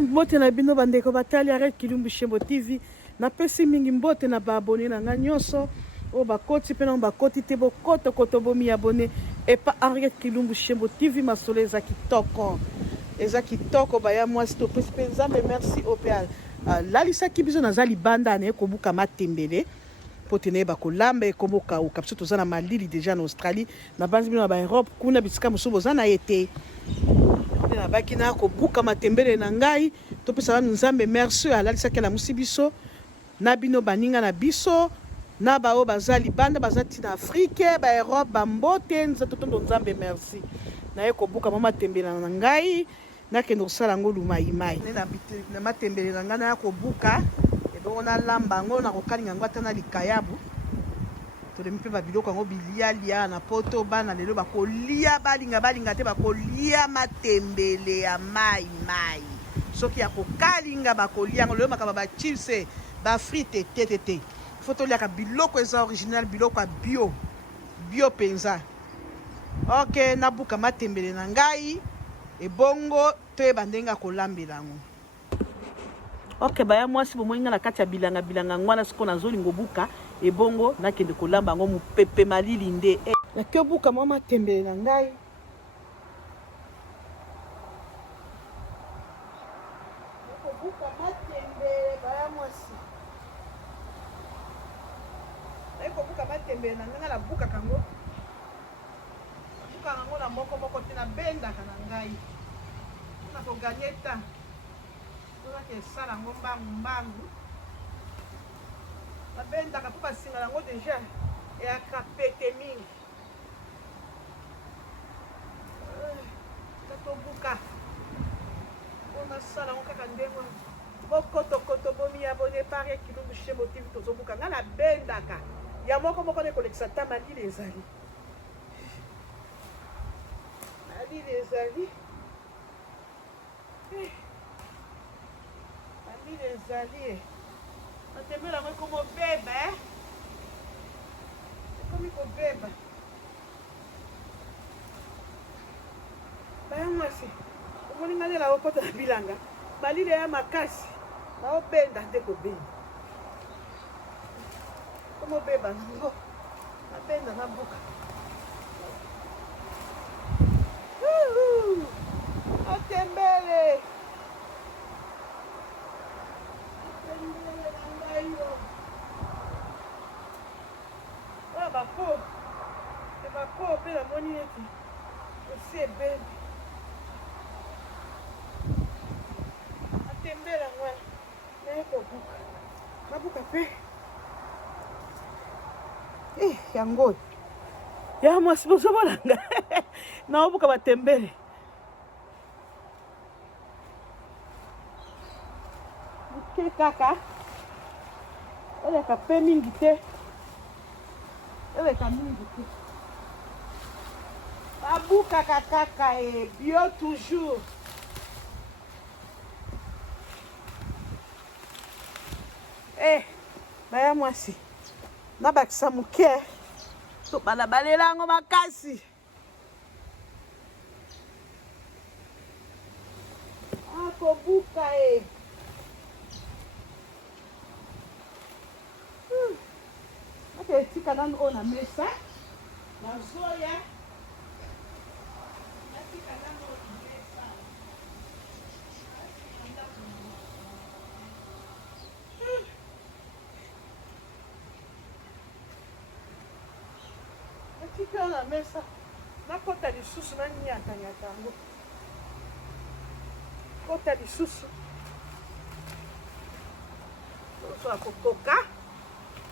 mbote na bino bandeko batali arrête Kilumbu Shembo TV na pesi mingi mbote na ba abonné na nga nyonso o bakoti pe na bakoti te bokoto koto bomi abonné et pas arrête Kilumbu Shembo TV masolo eza kitoko baya mwasi to pesi pe nzambe merci opéal lalisaki biso nazali banda na ekobuka matembele potene ba kolamba ekoboka o kapso tozana malili déjà en Australie na banzi bino na ba Europe kuna bisika musubo zana été na baki na kobuka matembele na ngai topesa nzambe merci alalisaki la musibiso na bino baninga na biso na bao bazali banda bazati na Afrique ba Europe ba mbote nzato tondo nzambe merci na ye kobuka mama tembele na ngai na kendo sala ngolu mai na matembele na ngai na kobuka ebo na lamba ngo na kokalinga ngwata na likayabu tole mpe ba biloko ngo bilia na poto bana lelo bakolia balinga te bakolia matembele ya mai soki ya kokalinga bakolia ngo lelo makaba ba chips ba frites tete photo liaka biloko eza original biloko bio penza ok nabuka matembele na ngai ebongo te bandenga kolambela ngo ok baya mwasi bomoinga na kati ya bilanga ngwana siko na zoli ngobuka ebongo nakende kolamba ngo mupepe malili nde nakiobuka mwa matembele na ngai nakobuka matembele baya mwasi nakobuka matembele na ngai nabuka kango buka kango na moko te na bendaka na ngai na koganyeta que sala ngo mbangu babendaka mpo basinga yango deja eyaka pete mingi tatobuka mpona sala ngo kaka ndenge bokotokoto bomi abone pare Kilumbu Shembo TV tozobuka nga na bendaka ya moko nde kolekisa ta malili ezali ezali matembele yango ekomobeba ekomi kobeba baya mwasi omoni nga nde naokota na bilanga malili ya makasi naobenda nde kobenda komobeba nango nabenda na buka matembele bapo mpe namoni ete osi ebeli atembela ngwana naye kobuka mabuka mpe yango ya mwasi bozobolanga naobuka batembele buke kaka eleka mpe mingi te babukaka kaka bio toujours baya mwasi nabakisa moke to balabalela yango makasi akobuka etika nanu oyo na mesa nazoya natika nanu oyo na mesa natika oyo na mesa nakota lisusu nanyatanyata yango kota lisusu oso akokoka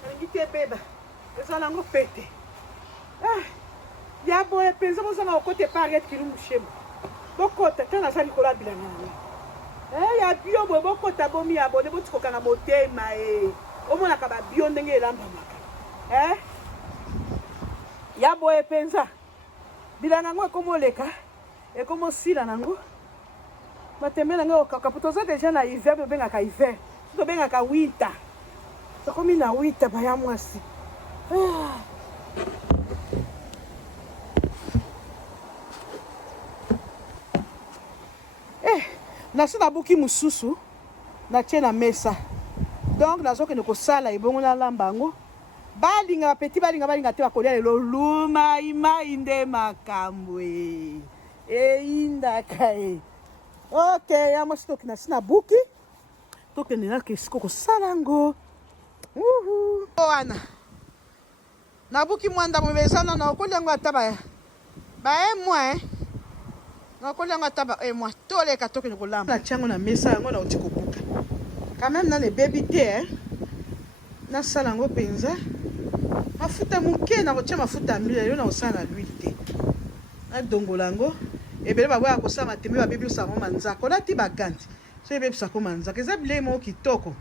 nalingi te ebeba ezala yango pete ya boye mpenza bozanga kokote pa arrête Kilumbu Shembo bokota te naza likolo ya bilanga yango ya bio boye bokota bomi abone botikokanga motema omonaka babio ndenge elambamaka ya boye mpenza bilanga yango ekomoleka ekomosila nango matembele yango okaka po toza deja na hiver bobengaka hiver tobengaka winter tokomi na winter baya mwasi nasi nabuki mususu natie na mesa donc nazokende kosala ebongo nalamba yango balinga bapeti balinga te bakolia lelo lumaimai nde makambo eyindaka ok ya mwasi tokende nasi nabuki tokende nake esiko kosala yango wana nabuki mwanda mobeza nana okolia yango ata baemwa nakolia yango ata baemwa toleka tokende kolamba natia yango na mesa yango nauti kobuka quand même nane bebi te nasala yango mpenza mafuta moke nakotia mafuta ya mbila yo nakosala na l'huile te nadongola yango ebele baboya kosala matembe babebisako manzaka olati baganti so ebebisako manzaka eza bilei moko kitoko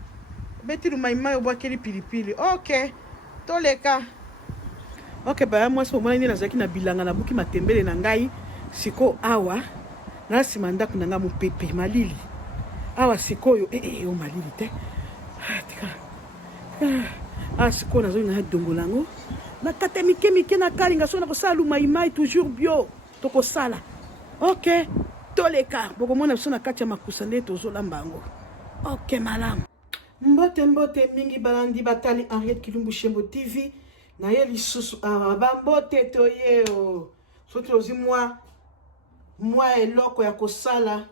obeti lumaimai obwakeli pilipili ok toleka ok baya mwasi omona nini nazalaki na bilanga nabuki matembele na ngai siko awa na nsima ndako na ngai mopepe malili awa sikoyo o malili te sikoyo nazolinga na dongola yango nakata mike na kalinga so na kosala lumaimai toujours bio tokosala ok toleka bokomona biso na kati ya makusa nde tozolamba yango ok malamu mbote mingi balandi batali Henriette Kilumbu Shembo TV na ye lisusu awa bambote toyeo soki ozi mwa eloko ya kosala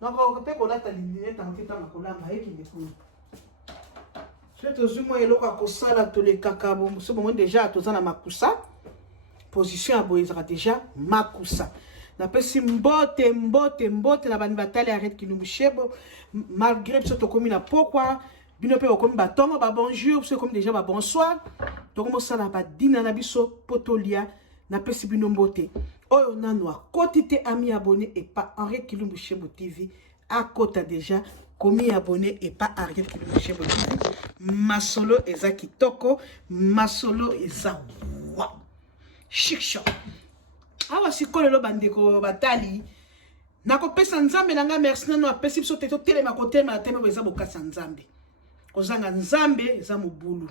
nako pe kolata linete akotanga kolamba ekende kuna soki ozi mwa eloko ya kosala tolekaka so bongo deja toza na makusa position ya boye ezaka deja makusa napesi mbote na bani batali Henriette Kilumbu Shembo malgré biso tokomi na pokwa bino pe bakomi batongo babonjour biso ekomi deja babonsoir tokomosala badina na biso potolia napesi bino mbote oyo nano akoti te ami abonné epa Henriette Kilumbu Shembo TV akota deja komi abonné epa Henriette Kilumbu Shembo TV masolo eza kitoko masolo eza wa chic awa sikolelo bandeko batali nakopesa nzambe na nga merci nano apesi biso te totelema kotelema na tembe eza bokasa nzambe kozanga nzambe eza mobulu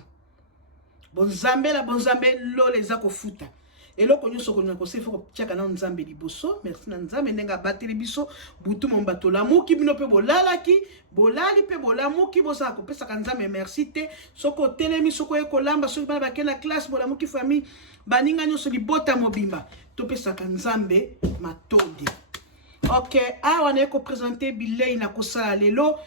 bonzambe lolo eza kofuta eloko nyonso kolinga kosala ifo kotiaka na nzambe liboso merci na nzambe ndenge abateli biso butu momba tolamuki bino mpe bolali mpe bolamuki bozala kopesaka nzambe merci te soki otelemi soki oye kolamba soki bana bake na classe bolamuki famille baninga nyonso libota mobimba topesaka nzambe matondi ok awa naye kopresente bilei na kosala lelo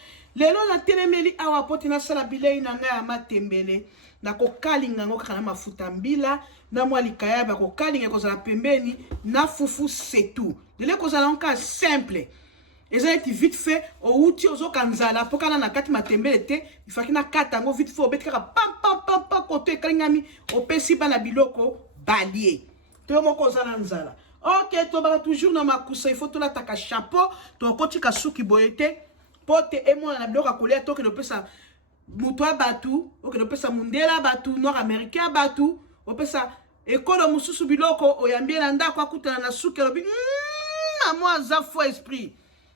na telemeli awa poti nasala bilei na ngai ya matembele na kokalinga ngo kaka na mafuta mbila na mwa likaya ba kokalinga kozala pembeni na fufu setu lele kozala nka simple eza eti vite fait outi ozoka nzala pokana na kati matembele te ifaki na kata ngo vite fait obeti kaka pam koto ekalingami opesi pa na biloko balie to moko ozala nzala ok tobaka toujours na makusa il faut tolataka chapeau tokotika suki boyete pote emona na biloko akolia toke opesa mutu abatu okende opesa mundela batu nord américain abatu opesa ekolo mususu biloko oyambie na ndako akutana na suki alobi amo aza faux esprit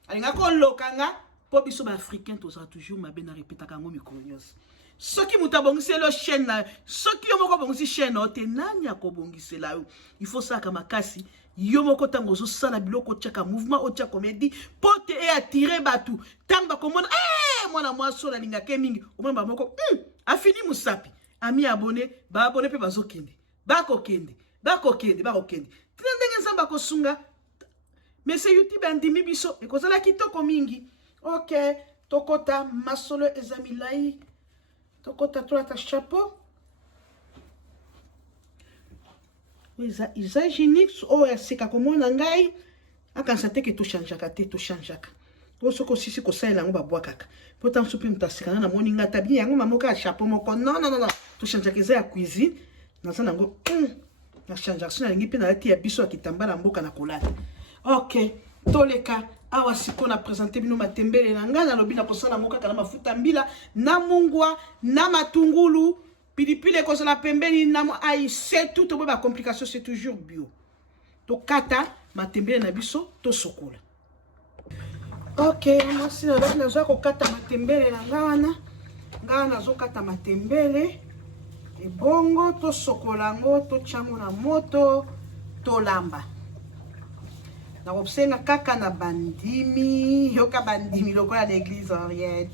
alinga kolokanga po biso baafricain tozala toujours mabe na repetaka yango mikolo nyonso soki mutu abongiseli chaîne na soki yo moko abongisi chaîne ote nani akobongisela yo il faut saka makasi yo moko tango ozosala biloko otiaka mouvement otia comédie po te attirer batu ntango bakomona mwana mwasi oyo alingaka mingi omona bamoko afini mosapi ami abonné baabonné mpe bazokende bakokende tina ndenge nzambe akosunga mese youtube andimi biso ekozala kitoko mingi ok tokota masolo eza milai tokota tolata chapeau eza hygiénique oyo aseka komona ngai akanisa teke tochangeaka te tochangeaka po soki osisi kosalela yango babwakaka po ntango so mpe moto asekana na moni ngai tabi yango mamoka ya chapeau moko non tochangeaka eza ya cuisine naza nango nachangeaka so nalingi mpe nalati ya biso ya kitambala ya mboka na kolata ok toleka awa siko na présente bino matembele na ngai nalobi na kosala yango kaka na mafuta mbila na mungwa na matungulu pilipili ekozala pembeni na ai c'est tout oboye ba complication c'est toujours bio tokata matembele na biso tosokola ok mwasi nalaki nazwa kokata matembele na ngai wana nazokata matembele ebongo tosokola yango totyango na moto tolamba Na kopsenga kaka na bandimi, yoka bandimi lokola l'église Henriette.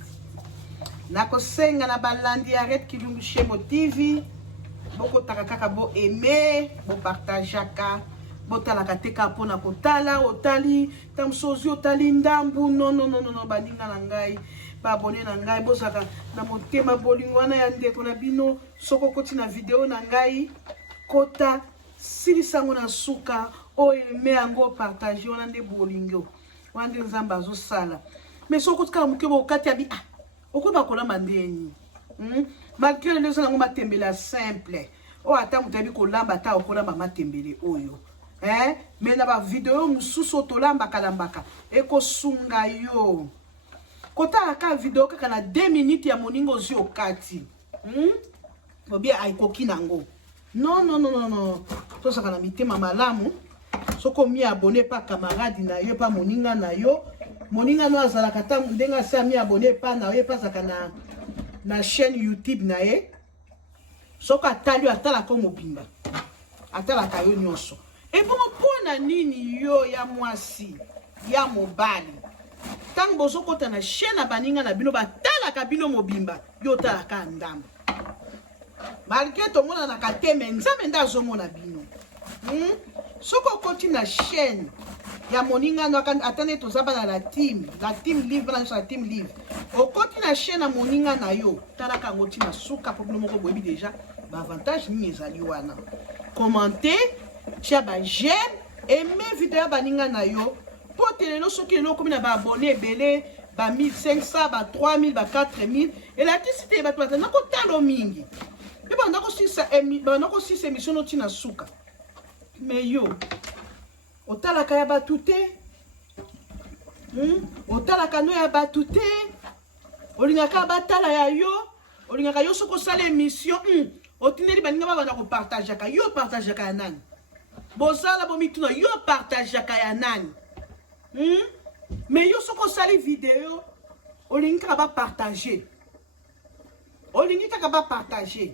Na kosenga na balandi Arrête Kilumbu Shembo TV. Boko taka kaka bo aimer, bo partageaka, bo talaka teka pona kotala, otali, tamsozi otali ndambu, non, baninga na ngai, ba abonné na ngai, bozaka na motema bolingo wana ya ndeko na bino, soko koti na video na ngai, kota silisango na suka, o aimer yango partage wana nde bolingo, wana nde nzamba azosala. Mais soko tika muke bo kati abi ah, okoba kolamba ndeni. Malgré les gens qui ont tembele simple, oh attends mutabi kolamba ta okolamba matembele oyo. Mais na ba vidéo mususu tolamba kalambaka eko sunga yo. Kota ka vidéo kaka na 2 minutes ya moningo zi okati. Obia aikoki nango. Non. To saka na mitema malamu. Soko mi abonné pa camarade na yo pa moninga na yo. Moninga no azala kata ndenga sa mi abonné pa na yo pa saka na chaîne YouTube na ye. Soko atali atala ko mobimba. Atala ka yo nyonso. Et bon pona nini yo ya mwasi ya mobali. Tango bozo kota na chaîne na baninga na bino batala ka bino mobimba yo tala ka ndambo. Malgré to mona na kateme nzambe ndazo mona bino. Soko koti na chaîne ya moninga no atane to zaba na la team live na sa team live. Okoti na chaîne na moninga na yo tala ka ngoti na suka po moko boyebi déjà ba avantage ni ezali wana. Commenter, tia ba j'aime, aimer vidéo baninga na yo. Po telelo soki lelo komi na ba abonné belé ba 1500 ba 3000 ba 4000 et la tisité ba twata na ko talo mingi. Et ba ndako sisa ba ndako sisa émission no tina suka. Mais yo otala ka ya batute. Otala ka no ya batute. Olingaka batala ya yo, olingaka yo soko sala émission, otineli baninga ba na ko partager ka yo partager ka nani. Bozala bo mituna yo partager ka ya nani. Mais yo soko sala vidéo, olingaka ba partager. Olingaka ba partager.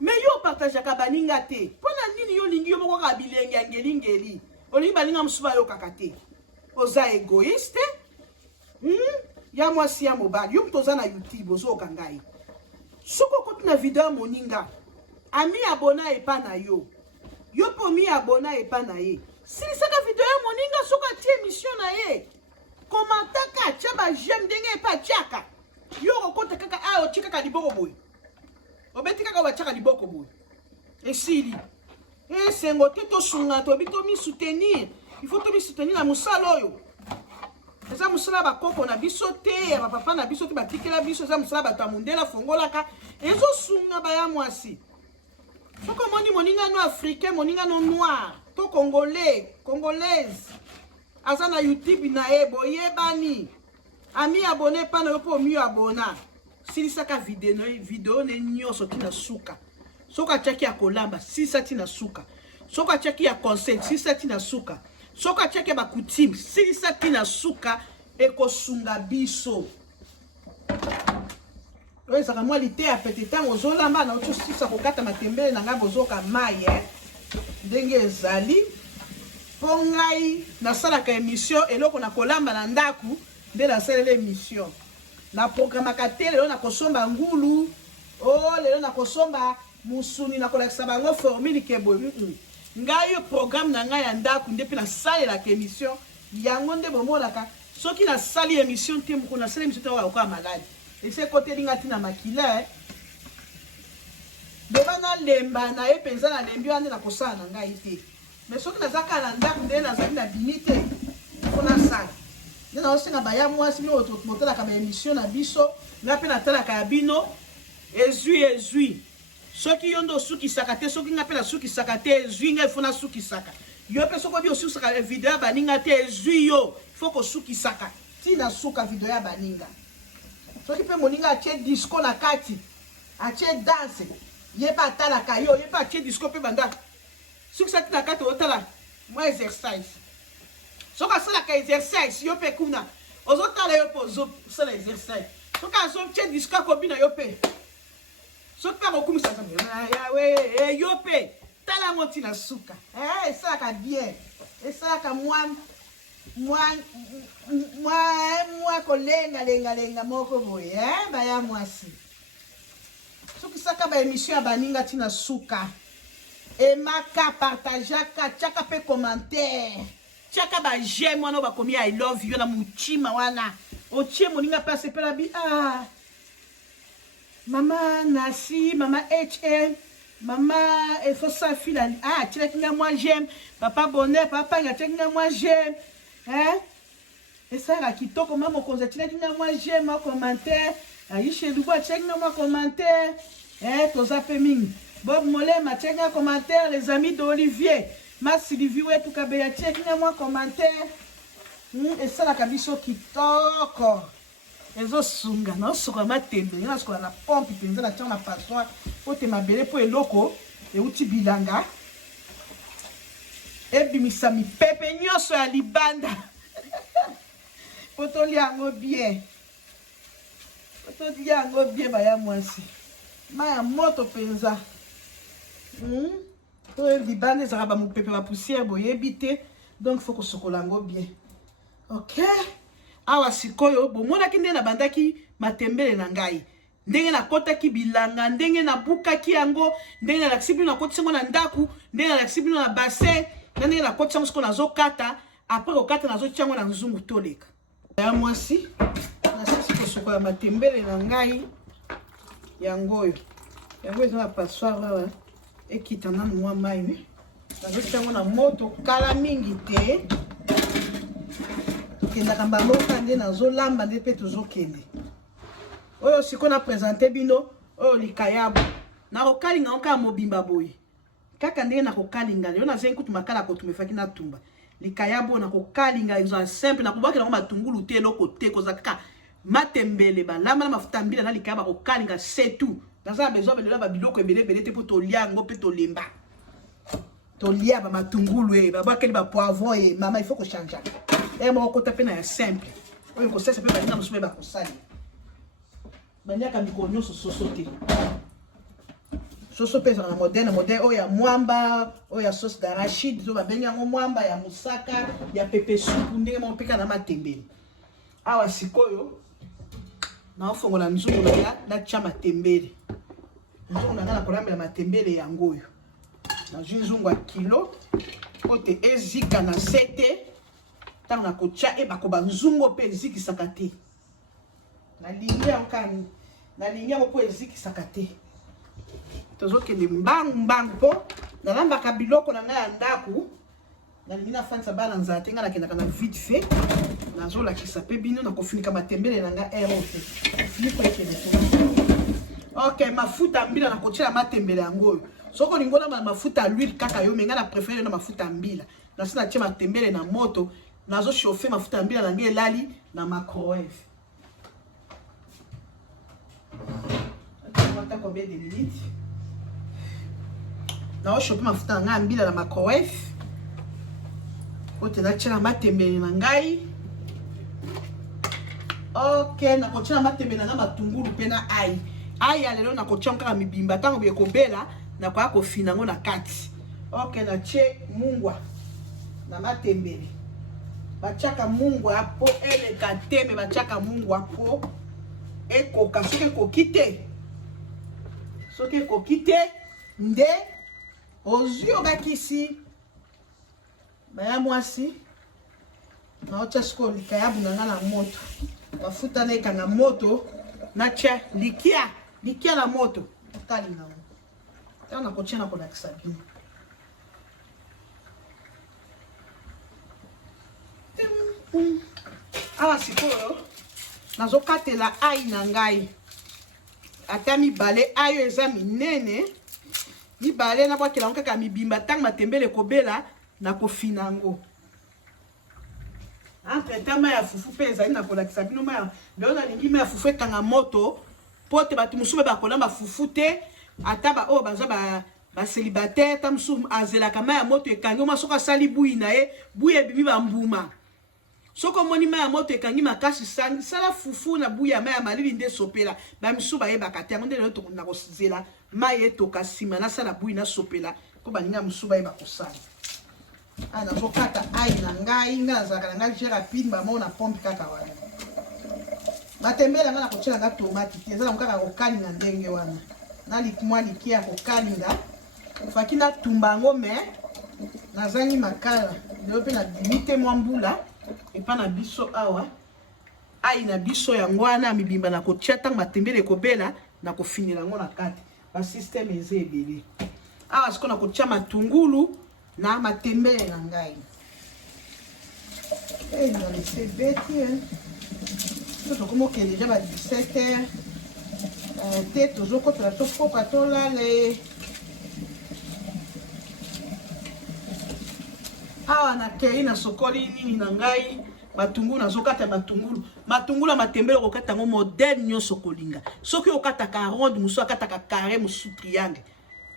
Mais yo partager ka baninga te. Pona nini yo lingi yo moko ka bilenge ngeli. Olingi baninga msuba yo kakate. Oza égoïste. Ya mwasi ya mobali, yo mtoza na YouTube ozo kangai. Soko koti na video moninga. Ami abona epa na yo. Yo po mi abona epa na ye. Sili saka video ya moninga soko ati émission na ye. Komantaka chaba j'aime denge epa chaka. Yo kokota kaka o chika ka liboko boy. Obeti kaka wa chaka liboko boy. Esili. Sengo teto sunga to bito mi soutenir. Il faut to mi soutenir na musala oyo. Eza musala ba koko na biso te ya ba papa na biso te batikela biso eza musala ba tamundela fongolaka ezo sunga ba ya mwasi. Soko moni moninga no africain moninga no noir to congolaise aza na YouTube na ebo yebani ami abonné pa na yo po mi abona silisaka video ne nyonso tina suka soko achaki ya kolamba sisa tina suka soko achaki ya conseil sisa tina suka soko achaki ba coutume sisa tina suka ekosunga biso. Oyo saka mwa lite ya pete tango ozolamba na ocho sisa kokata matembele na nga bozoka mai ndenge ezali po ngai nasalaka émission eloko na kolamba na ndaku nde nasalela émission na programmaka te lelo na kosomba ngulu lelo na kosomba musuni na kolakisa bango formule keboye ngai yo programme na ngai ya ndaku nde mpe nasalelaka émission yango nde bomonaka soki nasali émission te moko nasala émission te okoka maladi ese kote linga tina makila beba na lemba na ye penza na lembi wana na kosala na ngai te mais soki nazaka na ndaku nde nazali na bini te mpona sala nde naosenga baya mwasi bino botalaka ba émission na biso nga mpe natalaka ya bino ezwi soki yo nde osukisaka te soki nga mpe nasukisaka te ezwi nga ifo nasukisaka yo mpe soki obi osukisaka video ya baninga te ezwi yo ifo kosukisaka tina suka video ya baninga soki mpe moninga atie disco na kati atie danse ye mpe atalaka yo ye mpe atie disco mpe bandaka sukisa tina kati otala mwa exercice soki asalaka exercice yo mpe kuna ozotala yo mpe ozosala exercice soki azotie disco akobina yo mpe soki mpe akokumisa yawe yo mpe tala yango ntina suka esalaka bien esalaka mwa Moi kolenga moko boye baya mwasi soki saka ba émission ya baninga tina suka emaka partageaka tiaka pe commentaire tiaka ba j'aime wana bakomi I love you na mutima wana otie moninga pe asepela bi mama Nasi mama HM mama Efosa fila tiaki nga moi j'aime papa bonheur papa nga tiaki nga moi j'aime et ça la kitoko mama konza tiaki nga moi j'aime un commentaire Aïcha Dubois tiaki nga moi commentaire toza pe mingi Bob Molema tiaki nga commentaire les amis d'Olivier ma Sylvie wetu kabeya tiaki nga moi commentaire et ça la kabiso kitoko ezo sunga na soka matembe na soka na pompe penza na tia na passoire ote mabele po eloko e uti bilanga ebimisa mipepe nyonso ya libanda poto liango bien baya mwasi maya moto penza to libanda ezaka ba mopepe ba poussière boyebi te donc faut kosokola yango bien ok awa sikoyo bomonaki ndenge na bandaki matembele na ngai ndenge nakotaki bilanga ndenge nabukaki yango ndenge nalakisi bino nakotisi yango na ndaku ndenge nalakisi bino na bassin ndenge nakotisi yango siko nazokata apres kokata nazotia yango na nzungu toleka ya mwasi nasisi kosokola matembele na ngai yango eza na passoire ekita nanu mwa mai nazotia yango na moto kala mingi te kendaka mbamoka nde nazolamba nde mpe tozokende oyo siko na présente bino oyo likayabu nakokalinga ngo kaka mobimba boye kaka ndenge nakokalinga yo nazengi kutu makala kotumefaki na tumba likayabu oyo nakokalinga ezala simple nakobwaki nango matungulu te eloko te koza kaka matembele balamba na mafuta mbila na likayaba bakokalinga c'est tout naza na besoin belela babiloko ebele te mpo tolia yango mpe tolemba tolia bamatungulu babwakeli bapoivron mama il faut kochange moko kota pe na ya simple oyo kosesa pe baninga mosusu ba kosali baniaka mikolo nyonso soso te soso pe ezala na moderne oyo ya mwamba oyo ya sauce d'arachide zo babengi yango mwamba ya mosaka ya pepe supu ndenge moko mpe kaka na matembele awa sikoyo naofongola nzungu na nga natia matembele nzungu na nga nakolambela matembele yango oyo nazwi nzungu ya kilo ote ezika na sete ntango nakotia bakoba nzungu mpe ezikisaka te nalingi yango mpo ezikisaka te tozokende mbangu mpo nalambaka biloko na ngai ya ndaku nalingi nafandisa bana nzala te ngai nakendaka na vite fait nazolakisa mpe bino nakofinika matembele na ngai ero te ok mafuta mbila nakotiela matembele yango oyo soki olingi olamba na mafuta ya l'huile kaka yo me ngai na préféré na mafuta mbila nasi natie matembele na moto nazochauffe mafuta mbila na ngai elali na microwave ata combien de minutes naochauffe mafuta na ngai mbila na microwave ote natie na matembele na ngai ok nakotia na matembele na ngai matungulu mpe na ai ya lelo nakotia kaka mibimba ntango boye kobela nakoya kofina yango na kati ok natie mungwa na matembele batiaka mungwa po eleka te me batiaka mungwa po ekoka soki ekoki te nde ozwi obakisi baya mwasi naotia sikoyo likayabu na nga na moto mafuta naekanga moto natia likia na moto tali nango ntango nakotia na kolakisa bino awa sikoyo nazokatela ai na ngai ata mibale ai oyo eza minene mibale nabwakela ngo kaka mibimba ntango matembele ekobela nakofina yango entre temps mai ya fufu mpe ezali na kolakisa bino lelo nalingi mai ya fufu ekanga moto mpo te bato mosusu mpe bakolamba fufu te ata oyo baza baselibatere ta mosusu azelaka mai ya moto ekangi oma soki asali bui na ye bui ebimi bambuma soki omoni mai ya moto ekangi makasi sala fufu na bui ya mai ya malili nde sopela bamisusu bayebaka te yango nde lelo tokunda kozela mai etoka nsima nasala bui nasopela mpo baninga mosusu bayeba kosala Ah, nazokata ai na ngai nga nazalaka na ngai je rapide bamo na pompe kaka wana matembele nga na kotiela nga tomate te eza na kaka kokalinga ndenge wana na mwa liki ya kokalinga faki natumba yango me nazangi makala lelo mpe na bimite mwa mbula epa na biso awa ai na biso yango wana mibimba na kotia ntango matembele ekobela na kofinela yango na kati basysteme eza ebele awa siko na kotia matungulu na matembele na ngai nalese beti tozokoma deja ba 17h te tozokotela tofoka tolale awa nakei nasokoli nini na ngai matungulu nazokata matungulu ya matembele okokata yango modele nyonso kolinga soki okataka ronde mosu akataka carré mosu triangle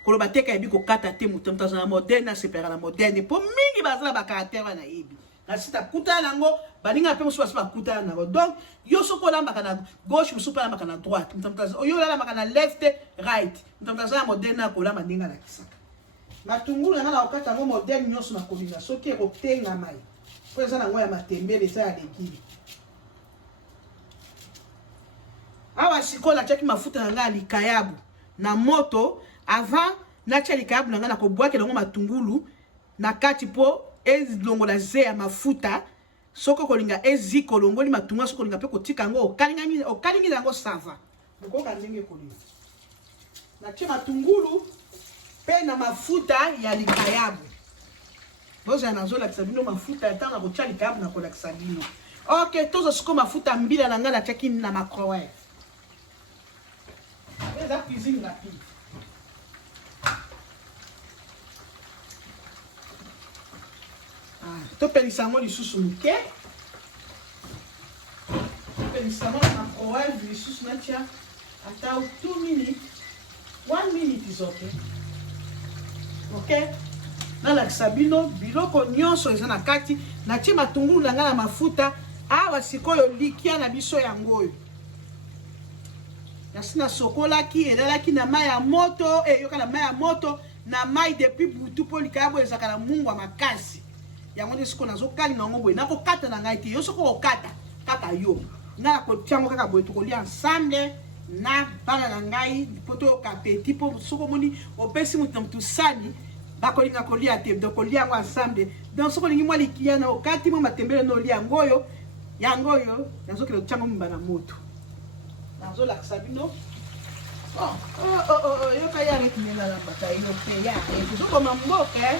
koloba teka yebi kokata te moto azala na modele nasepelaka na modele mpo mingi bazala bakaraktere wana yebi nasita kutana nango balinga mpe mosu basi bakutana nango donc yo soki olambaka na gauche mosu mpe alambaka na droite oyo olambaka na left right moto azala na modele na kolamba ndenge alakisaka matungulu yanga na kokata yango modele nyonso na kolinga soki ekotenga mai po eza nango ya matembele eza ya legili awa sikoyo natiaki mafuta na ngai ya likayabu na moto avant natia likayabu na ngai na kobwakela yango matungulu na kati mpo ezilongola ze ya mafuta soki kolinga ezi kolongoli matungulu soki kolinga mpe kotika yango okalingi yango sava okoka ndenge kolinga natie matungulu mpe na mafuta ya likayabu bozala nazolakisa bino mafuta ntango na kotia likayabu na kolakisa bino ok tozo siko mafuta mbila na ngai natiaki na microwave eza cuisine rapide topelisa yango lisusu moke topelisa yango na microwave lisusu natia ata 2 minutes 1 minute is okay ok nalakisa bino biloko nyonso eza na kati natie matungulu na ngai na mafuta awa sikoyo likia na biso yango oyo nasi nasokolaki elalaki na mai ya moto eyoka na mai ya moto na mai depuis butu mpo likayabu ezalaka na mungwa makasi yango nde sikoyo nazokalinga yango boye nakokata na ngai te yo soko kokata kaka yo ngai nakotia yango kaka boye tokolia ensemble na bana na ngai mpo toyoka peti mpo soko omoni opesi moto na motu sani bakolinga kolia te donc kolia yango ensemble donc soko olingi mwa likia na okati mwa matembele na olia yango oyo nazokela kotia yango mimba na moto nazolakisa bino yoka yareti nenalambaka yo mpe yare tozokoma mboka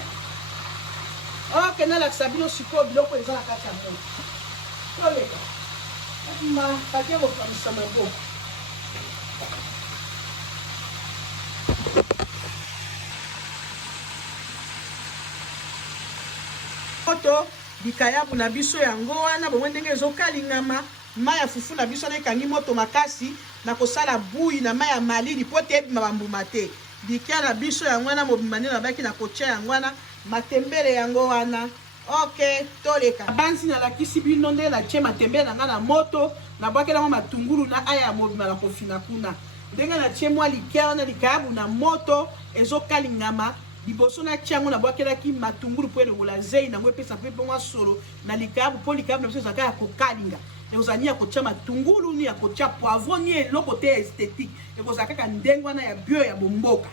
ok nalakisa bino sikoyo biloko eza na kati ya moto toleka patie kokamisa maboko moto likayabu na biso yango wana bomwe ndenge ezokalingama mai ya fufu na biso na ekangi moto makasi na kosala bui na mai ya malili po te ebima bambuma te likia na biso yango wana mobima nde nabaki na kotia yango wana matembele yango wana ok toleka bansi nalakisi bino nde natie matembele na ngai na moto nabwakelango matungulu na aya ya mobima na kofina kuna ndenge natie mwa likia wana likayabu na moto ezokalingama liboso natia yango nabwakelaki matungulu mpo elongola zei nango epesa mpe mwa solo na likayabu mpo likayabu na biso ezalaka ya kokalinga ekozala ni ya kotia matungulu ni ya kotia poivron ni eloko te esthétique ekozala kaka ndenge wana ya bio ya bomboka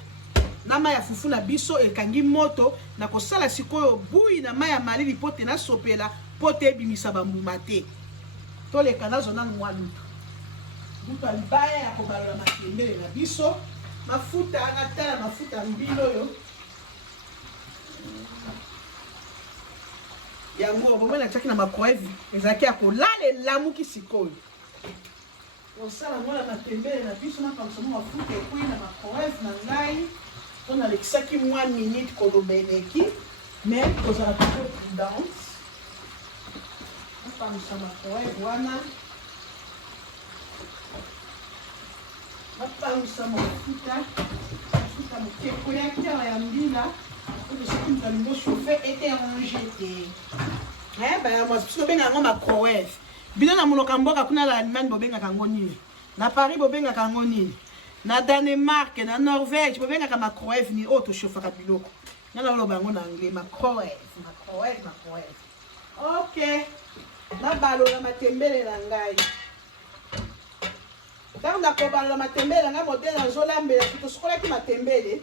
na mai ya fufu na biso ekangi moto na kosala sikoyo bui na mai ya malili mpo te nasopela mpo te ebimisa bambuma te toleka nazona mwa lutu ya libaya ya kobalola matembele na biso mafuta natala mafuta mbilo oyo yango bomoi natiaki na microwave ezalaki ya kolala elamuki sikoyo osala mwana matembele na biso napakisamo mafuta ekwei na microwave na ngai mpo nalekisaki mwa minute koloba eleki mais kozala plutôt prudence napangisa microwave wana napangisa mafuta moke koyaki awa ya mbila oyo soki moto alingi chauffe ete range te biso bobengaka yango microwave bino na monoko ya mboka kuna na allemagne bobengaka yango nini na paris bobengaka yango nini na danemark na norvège bobengaka microwave ni oyo tochauffaka biloko Nala oloba ngo na anglais microwave. Ok. Na balola matembele na ngai. Ntango nakobalola matembele na ngai modele nazolambela tosokolaki matembele.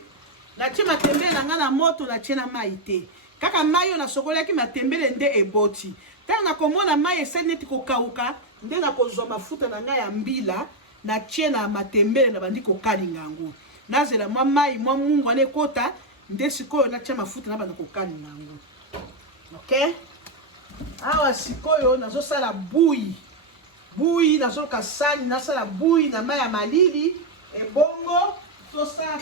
Natie matembele na ngai na moto natie na mai te. Kaka mai oyo nasokolaki matembele nde eboti. Ntango nakomona mai esali neti kokauka nde nakozwa mafuta na ngai ya mbila natie na matembele na bandi kokalinga yango. Nazela mwa mai mwa mungu wana ekota nde sikoyo natie mafuta na banda kokalinga yango. Ok? Awa sikoyo nazosala bui nazoka sani nasala bui na mai ya malili ebongo tosala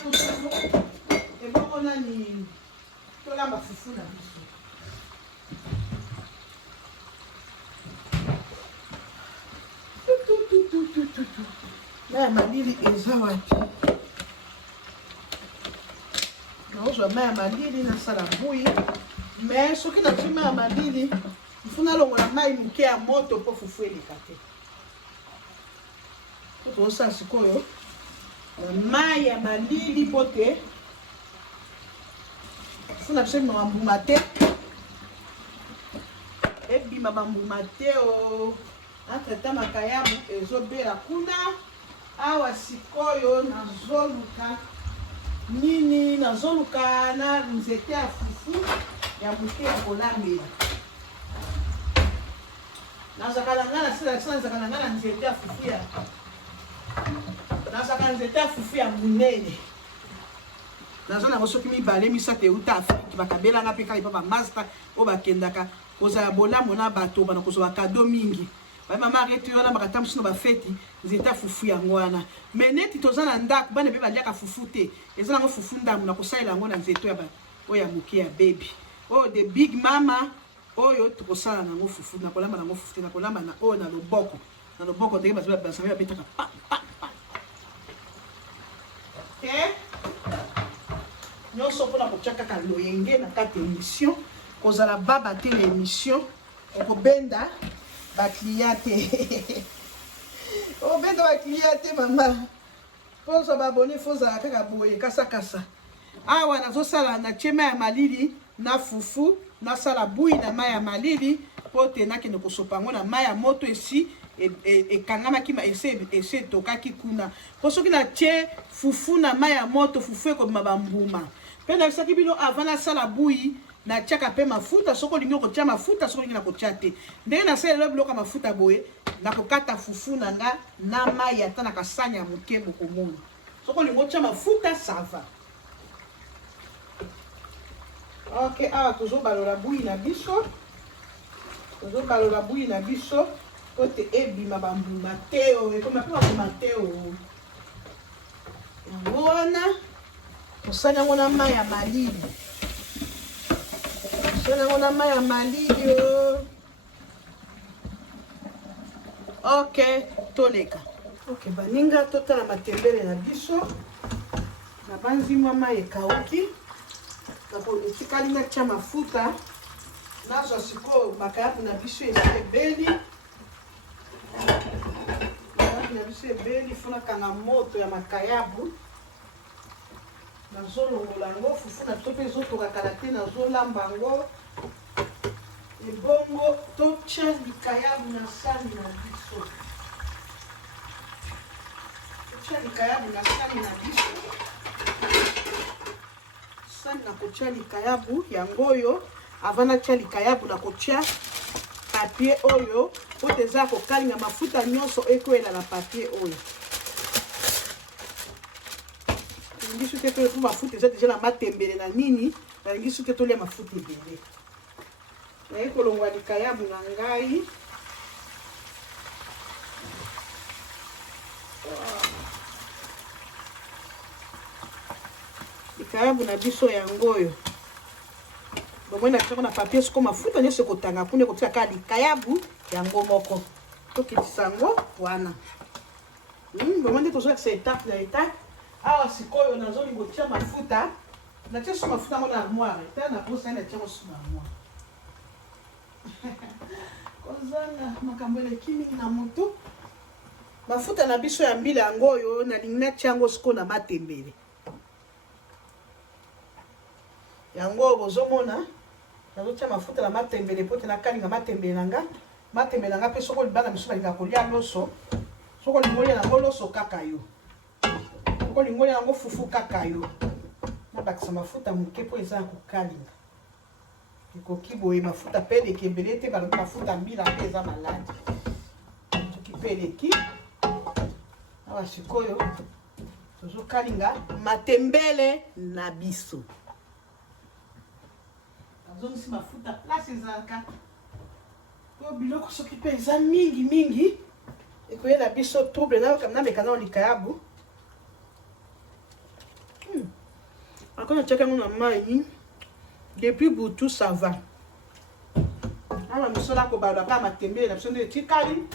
ebongo nani tolamba fufu na biso. Mai ya malili eza wapi? Naozwa mai ya malili nasala bui me soki natie mai ya malili ifuna longola mai moke ya moto mpo fufu eleka te. Tosala sikoyo na mai ya malili mpo te funa biso ebima bambuma te ebima bambuma te o entretemps makayabu ezobela kuna. Awa sikoyo nazoluka nini? Nazoluka na nzete ya fufu ya moke ya kolambela. Nazaka na nzete ya fufu ya nazaka nzete ya fufu ya munene. Nazona ngo soki mibale misate euta Afrique bakabelanga mpe kala papa master o bakendaka kozala bolamu na bato bana kozwa kado mingi. Mama arrêté wana makatambusi na bafeti nzete ya fufu yango wana. Mais neti toza na ndako bana mpe baliaka fufu te. Eza nango fufu ndamu na kosalela yango na nzete ya oya moke ya baby. Oh the big mama oyo tukosala nango fufu na kolamba nango fufu te na kolamba na oyo na loboko. Na loboko ndenge bazo basami babetaka pa. Ok? Nyonso mpona kotia kaka loyenge na kati émission kozala baba te na émission okobenda baclient te. Obenda baclient te mama poso babone fozala kaka boye kasakasa. Awa nazosala na tie mai ya malili na fufu nasala bui na mai ya malili po te nakende kosopa yango na mai ya moto esi ekangamaki ese etokaki kuna. Po soki natie fufu na mai ya moto fufu ekobima bambuma. Mpe nabisaki bino avant nasala bui natiaka mpe mafuta soko olingi okotia mafuta soko olingi nakotia te. Ndenge nasalelo biloko ya mafuta boye nakokata fufu na nga na mai ata na kasani ya moke bokomona. Soko olingi otia mafuta sava. Ok, awa tozobalola bui na biso. Tozobalola bui na biso kote ebima bambuma te o ekoma mpe bambuma te o. Yango wana tosali yango na mai ya malili. Tosali yango na mai ya malili o. Ok, toleka. Ok, baninga totala matembele na biso. Na banzi mwa mai ekauki. Etikali natia mafuta nazwa sikoyo makayabu na biso esi ebeli. Makayabu na biso ebeli funa kanga moto ya makayabu nazolongola yango fufu na to mpe ezotokakala te nazolamba yango ebongo totia likayabu na sani na biso. Totia likayabu na sani na biso. Sani na kotia likayabu yango oyo avant natia likayabu na kotia papier oyo po teza kokalinga mafuta nyonso ekoyela na papier oyo. Nalingi soki te po mafuta eza deja na matembele na nini nalingi soki te tolia mafuta ebele. Naye kolongwa likayabu na ngai. Likayabu na biso yango oyo bomoi nakiako na papier soko mafuta nyonso ekotanga kuna ekotia kaka likayabu yango moko tokitisa yango wana. Bomoi nde tozolakisa etape na etape. Awa sikoyo nazolinga kotia mafuta natia so mafuta yango na armoire ta na posa natia yango so na armoire. Kozanga makambo eleki mingi na moto. Mafuta na biso ya mbila yango oyo nalingi natia yango siko na matembele. yango bozomona nazotia mafuta na matembele po te nakalinga matembele nanga mpe soko libanga misu balinga kolia loso soko lingolia nango loso kaka yo soko lingolia nango fufu kaka yo nabakisa mafuta moke po eza na kokalinga ekoki boye mafuta mpe eleki ebele te balobi mafuta mbila mpe eza maladi soki mpe eleki awa sikoyo tozokalinga matembele na biso azongisi mafuta place ezalaka po biloko soki mpe eza mingi ekoyela biso trouble nameka na olikayabu ako natiaka yango na mai depuis butu ça va awa misolo akobalola kaka matembele na biso nde etikali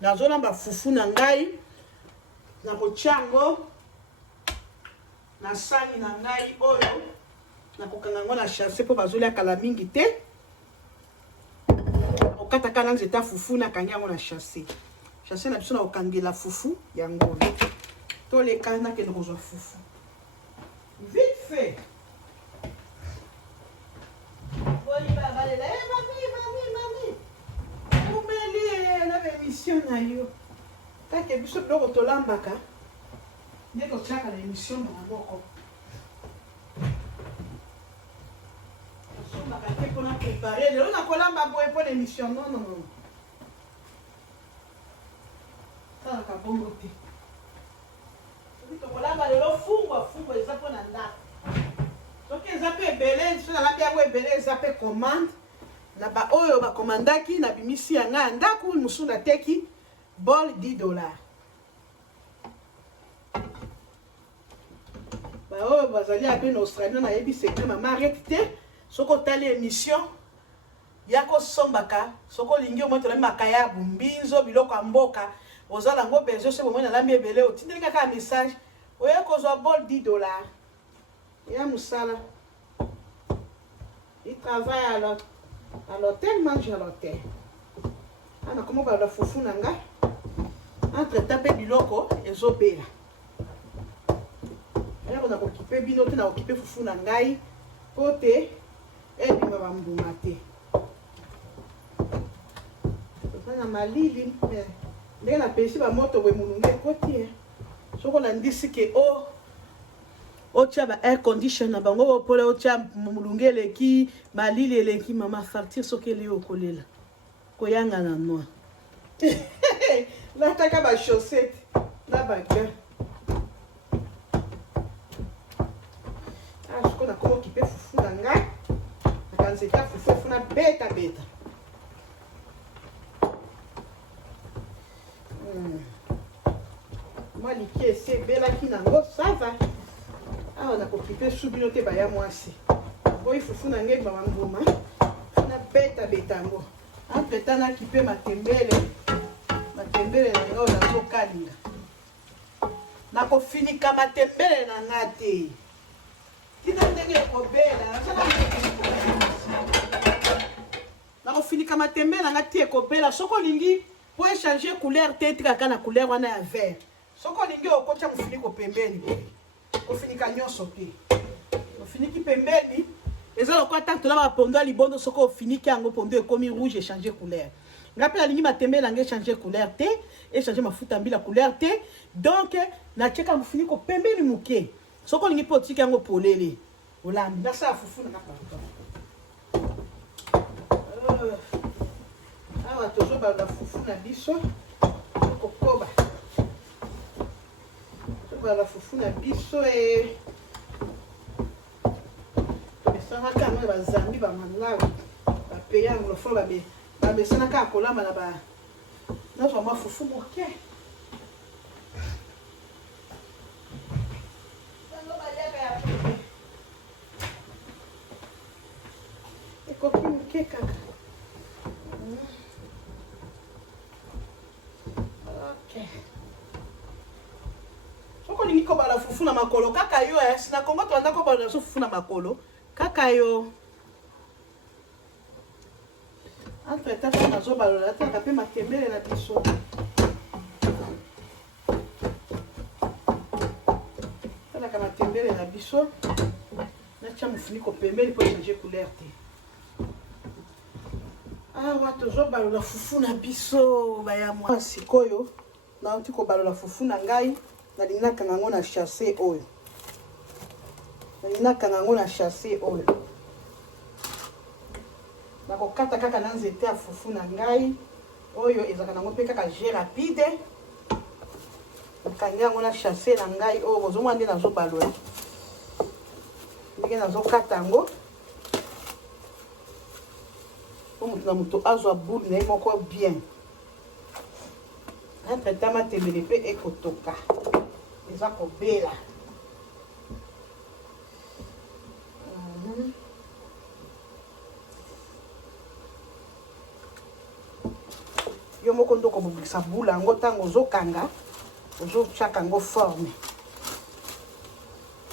nazolamba fufu na ngai na kotiango na sani na ngai oyo nakokanga yango na chasse mpo bazolia kala mingi te okataka na nzeta fufu nakangi yango na chasse na biso na kokangela fufu yango toleka nakende kozwa fufu vite fait omeli na bémission na yo take biso biloko tolambaka nde totiaka na émission na maboko tosomaka te mpona prépare lelo nakolamba boye mpo na émission non talaka bongo te soki tokolamba lelo fungwa eza mpo na ndako soki eza mpe ebele so nalambi yango ebele eza mpe commande na baoyo bakomandaki nabimisi yanga ya ndako mosusu nateki bol $10 baoyo bazali ape na australie nayebi secret mama arrête te soki otali émission ya kosombaka soki olingi omoi tolami makayabu mbinzo biloko ya mboka ozala yango besoin so bomoi nalambi ebele otindeli kaka message oye kozwa bol $10 ya mosala il travaille à l'hôtel, mange à l'hôtel. Ana komo ba la fufu nanga. Entre taper biloko ezobela. Aya ko na ko kipe bino te na ko kipe fufu nangai pote ebima ba mbuma te. Tofana malili ndenge na pesi ba moto we mulunge koti soko na ndisi ke otia ba air condition na bango pole otia mulunge eleki malili eleki mama fartir soki ele okolela koyanga na noa nataka ba chaussette na baga soko na komo kipe fufu na ngai nakanzeta fufu na beta maliki esi ebelaki nango sava awa nakokipe su bino te baya mwasi boyi fufu na ngai bama mbuma na beta yango entretemps nakipe matembele na nga oyo nazokalinga nakofinika matembele na nga te tina ndenge ekobela nakofinika matembele na nga te ekobela soki olingi po échanger couleur te etikaka na couleur wana ya vert soki olingi okotya mofiniko pembeni ofinika nyonso te ofiniki pembeni eza lokwa tanke tola bapondo ya libondo soki ofiniki yango pondo ekomi rouge échanger couleur nga mpe nalingi matembele nanga échanger couleur te échanger mafuta mbila couleur te donc natieka mofiniko pembeni moke soki olingi mpe otiki yango polele olambi nasala fufu nanga pardon awa tozobala fufu na biso kokoba tozobala fufu na biso tomesanaka yango bazambi bamalawi bapeya anglophone bamesanaka ya kolamba na nazwa mwa fufu moke ekoki moke kaka soki olingi kobala fufu na makolo kaka yo sina kongo tolanda kobala so fufu na makolo kaka yo entre temps so nazobalola ataka mpe matembele na biso talaka matembele na biso natia mofuniko pembeni mpo changer couleur te. Awa tozobalola fufu na biso bayamwa sikoyo nauti kobalola fufu na ngai nalingi nakanga yango na chasse oyo. Nakokata kaka na nzete ya fufu na ngai oyo ezalaka nango mpe kaka jus rapide. Nakangi yango na chasse na ngai oyo bozomona nde nazobalola ndenge nazokata yango po moto na moto azwa boule na ye moko bien. Apreta matembele mpe ekotoka eza kobela. Yo moko ndoko bobikisa boule yango ntango ozokanga ozotiaka yango forme.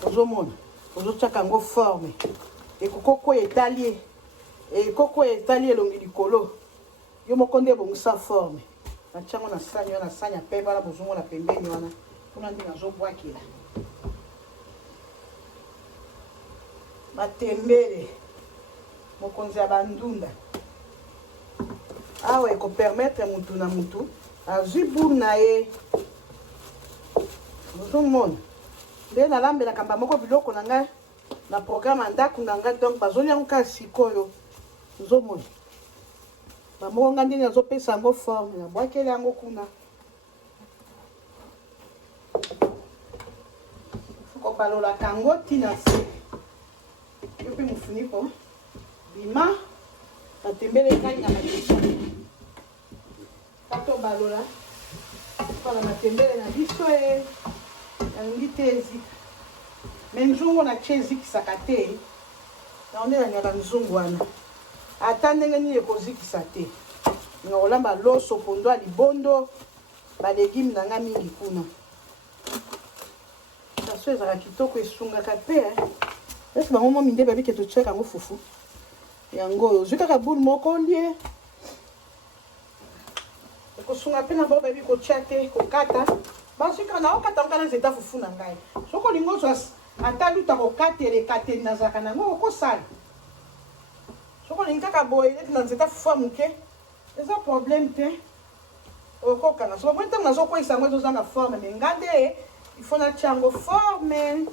Ozomona ozotiaka yango forme ekoko etali elongi likolo yo moko nde ebongisa forme. Natia yango na sani wana sani ya pembe wana bozomona pembeni wana mpona nde nazobwakela matembele mokonzi ya bandunda. Awa ekopermettre mutu na mutu azwi boule na ye. Ozomona nde nalambelaka mba moko biloko na ngai na programme ya ndako na ngai donc bazolia yango kaka sikoyo. Ozomona bamoko ngai ndenge azopesa yango forme nabwakeli yango kuna. Kobalolaka yango ntina se yo mpe mofuniko bima matembele ngai na matisa kato balola mpona matembele na biso nalingi te ezika me nzungu natie ezikisaka te na onde nanyaka nzungu wana ata ndenge nini ekozikisa te. Nga kolamba loso pondo ya libondo balegime na nga mingi kuna saso ezaka kitoko esungaka pe esi bango momi nde babike totiaka yango fufu yango oyo ozwi kaka boule moko olie ekosunga mpe na bao bayebi kotia te kokata basika naokata nkana nzeta fufu na ngai soki olingi ozwa ata luta kokatela ekateli nazalaka nango okosala. Soki olingi kaka boye neti na nzeta fufu ya moke eza problème te okokanga so bamoi ntango nazokweyisa yango ezozanga forme me nga nde ifo natia yango forme.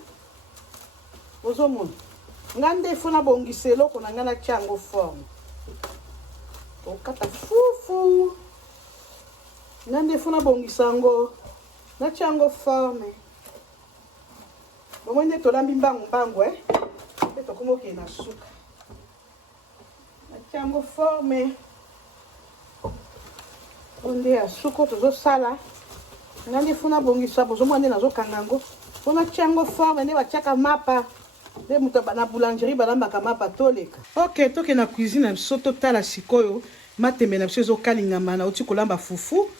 Ozomona nga nde ifo nabongisa eloko na nga natia yango forme okata fufu nga nde ifo nabongisa yango natia yango forme. Bamoi nde tolambi mbangu mpe tokomokee na suka natia yango forme onde ya suka tozosala nga nde ifo nabongisa bozomona nde nazokanga yango mpo natia yango forme nde batiaka mapa nde moto na boulangerie balambaka mapa toleka. Ok toke na cuisine na biso totala sikoyo matembele na biso ezokalingama nauti kolamba fufu.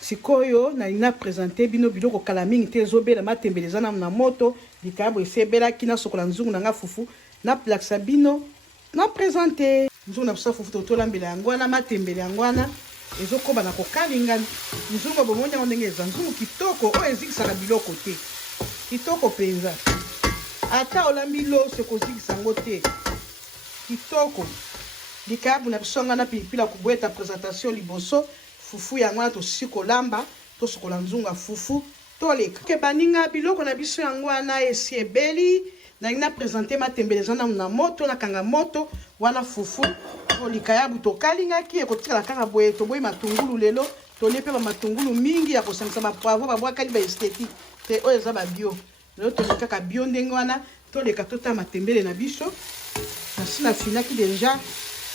Sikoyo nalingi na présente bino biloko kala mingi te ezobela matembele eza na moto likayabo esebelaki nasokola nzungu na nga fufu napelakisa bino na présente nzungu na biso fufu totolambela yango wana matembele yango wana ezokoba na kokalinga nzungu bomoni yango ndenge eza nzungu kitoko oyo ezikisaka biloko te kitoko mpenza ata olambi loso ekozikisa yango te kitoko likayabu na biso nga na pilipili akobweta présentation liboso fufu yango wana tosisi kolamba tosokola nzungu ya fufu toleka ke baninga biloko na biso yango wana esi ebeli nalingi na présente matembele eza na moto nakanga moto wana fufu likayabu tokalingaki ekotikala kaka boye toboyi matungulu lelo tolie mpe bamatungulu mingi ya kosangisa bapoivre babwakali baesthétique te oyo eza babio lelo tolie kaka bio ndenge wana toleka tota matembele na biso nasi nafinaki deja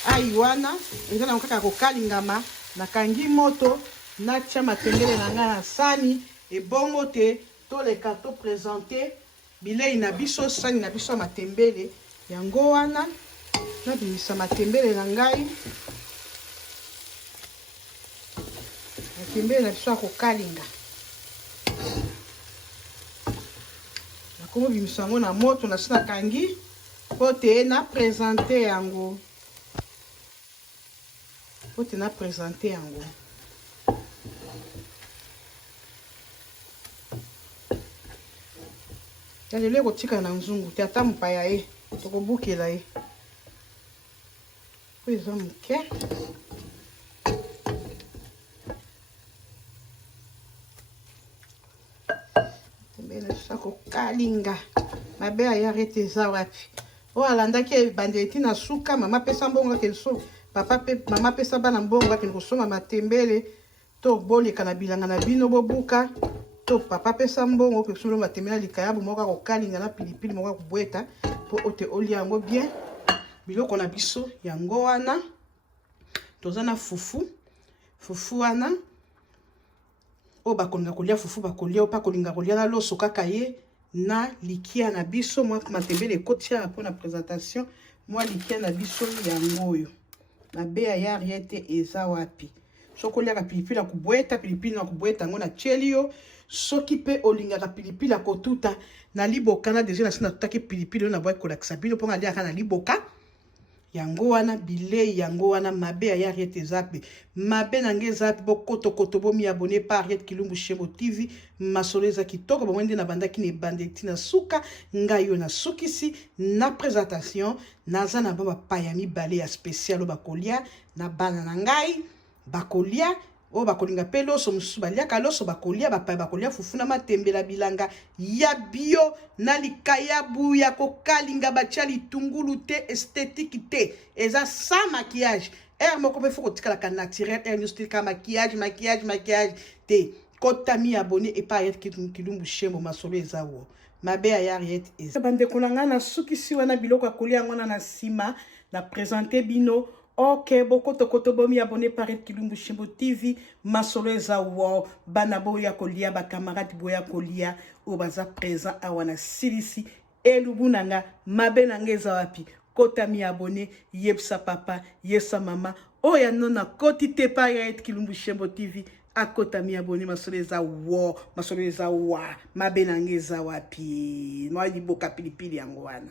ai wana eza nango kaka kokalingama nakangi moto natia matembele na nga na sani ebongo te toleka to présente bilei na biso sani na biso ya matembele yango wana nabimisa matembele na ngai matembele na biso ya kokalinga nakomobimisa yango na moto nasi nakangi po te na présente yango po te na présente yango ya lelo ekotika na nzungu te ata mopaya ye tokobukela ye po eza moke tembele sa kokalinga mabe ayare ete eza wapi oyo alandaki ebandeli ntina suka mama apesa mbongo akende so papa pe mama apesa bana mbongo akende kosomba matembele to boleka na bilanga na bino bobuka to papa apesa mbongo okesolo matembele na likayabu moko akokalinga na pilipili moko akobweta mpo ote olia yango bien biloko na biso yango wana toza na fufu wana oyo bakolinga kolia fufu bakolia oyo mpa kolinga kolia na loso kaka ye na likia na biso mwa matembele ekotiaka mpona présentation mwa likia na biso yango oyo mabe ya yari ete eza wapi soki oliaka pilipili akobweta pilipili na kobweta yango na tieli yo soki mpe olingaka pilipili akotuta na liboka na deja na sina tutaki pilipili oyo na bwaki kolakisa bino mpo ngaliaka na liboka yango wana bilei yango wana mabe ya Ariette eza pe mabe na nge eza pe bokotokoto bomi abonné pa Ariette Kilumbu Shembo TV masolo eza kitoko bomwende na bandaki ne bandeti na suka ngai yo na sukisi na présentation naza na baba paya mibale ya spécial bakolia na bana na ngai bakolia o bakolinga pe loso mosusu baliaka loso bakolia bapaya bakolia fufu na matembela bilanga ya bio na likayabu ya kokalinga batia litungulu te esthétique te eza sans maquillage moko mpe fo kotikalaka naturel nyonso te ka maquillage te kota mi abonné epa Ariette Kilumbu Shembo masolo eza wo mabe ya Ariette eza bandeko na ngai na sukisi wana biloko ya kolia yango wana na nsima na présente bino. Ok, bokotokoto bomi abonné par Ariette Kilumbu Shembo TV masolo eza wo bana boya kolia ba camarade boya kolia o baza présent awana silisi elubu nanga mabe nanga eza wapi kota mi abonné yebsa papa yesa mama oya nona koti te par Ariette Kilumbu Shembo TV akota mi abonné masolo eza wo masolo eza wa mabe nanga eza wapi noa liboka pilipili yango wana